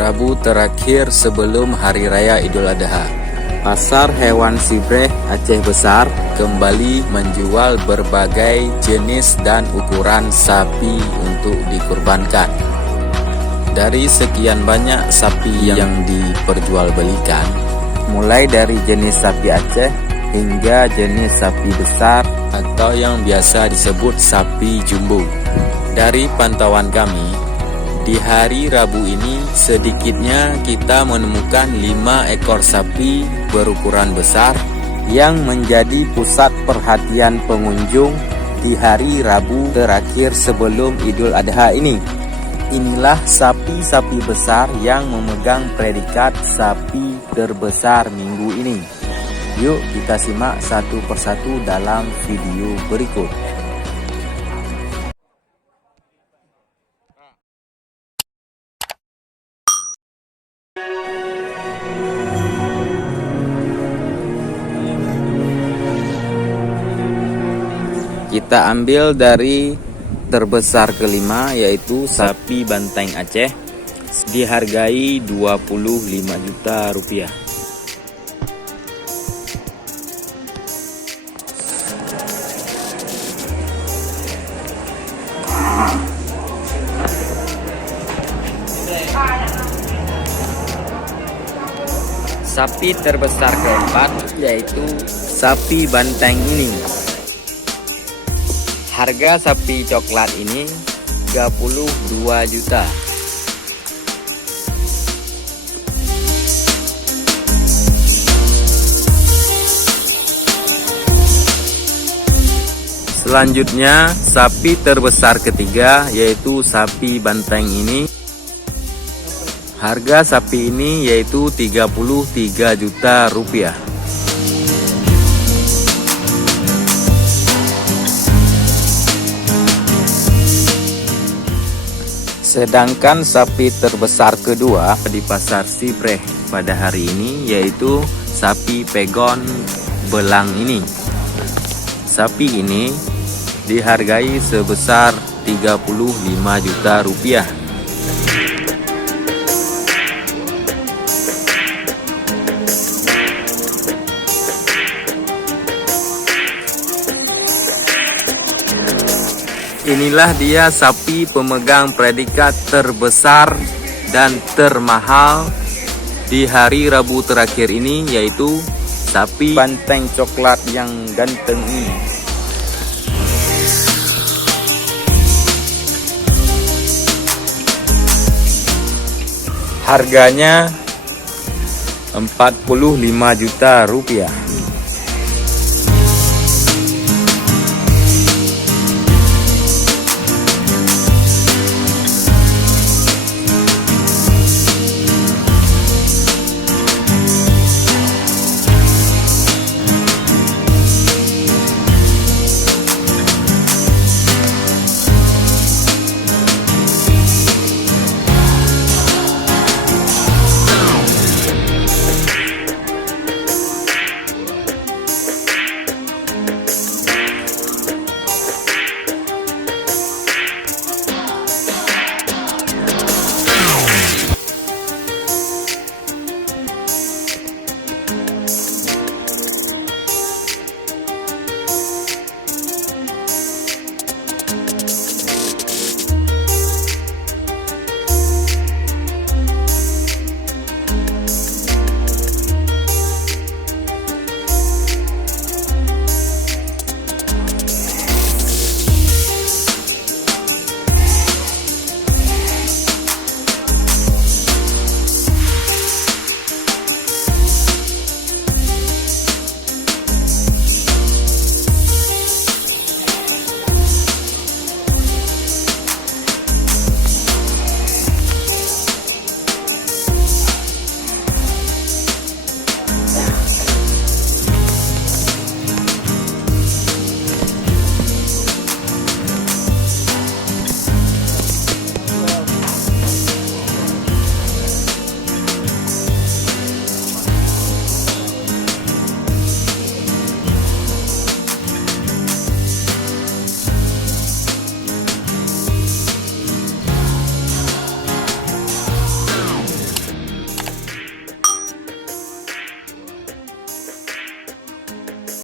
Rabu terakhir sebelum Hari Raya Idul Adha. Pasar Hewan Sibreh Aceh Besar kembali menjual berbagai jenis dan ukuran sapi untuk dikurbankan. Dari sekian banyak sapi yang diperjualbelikan, mulai dari jenis sapi Aceh hingga jenis sapi besar atau yang biasa disebut sapi jumbo. Dari pantauan kami, di hari Rabu ini sedikitnya kita menemukan 5 ekor sapi berukuran besar yang menjadi pusat perhatian pengunjung di hari Rabu terakhir sebelum Idul Adha ini. Inilah sapi-sapi besar yang memegang predikat sapi terbesar minggu ini. Yuk kita simak satu persatu dalam video berikut. Kita ambil dari terbesar kelima, yaitu sapi banteng Aceh, dihargai 25 juta rupiah. Sapi terbesar keempat yaitu sapi banteng ini. Harga sapi coklat ini 32 juta. Selanjutnya, sapi terbesar ketiga yaitu sapi banteng ini. Harga sapi ini yaitu 33 juta rupiah. Sedangkan sapi terbesar kedua di pasar Sibreh pada hari ini yaitu sapi pegon belang ini. Sapi ini dihargai sebesar 35 juta rupiah. Inilah dia sapi pemegang predikat terbesar dan termahal di hari Rabu terakhir ini, yaitu sapi banteng coklat yang ganteng ini. Harganya 45 juta rupiah.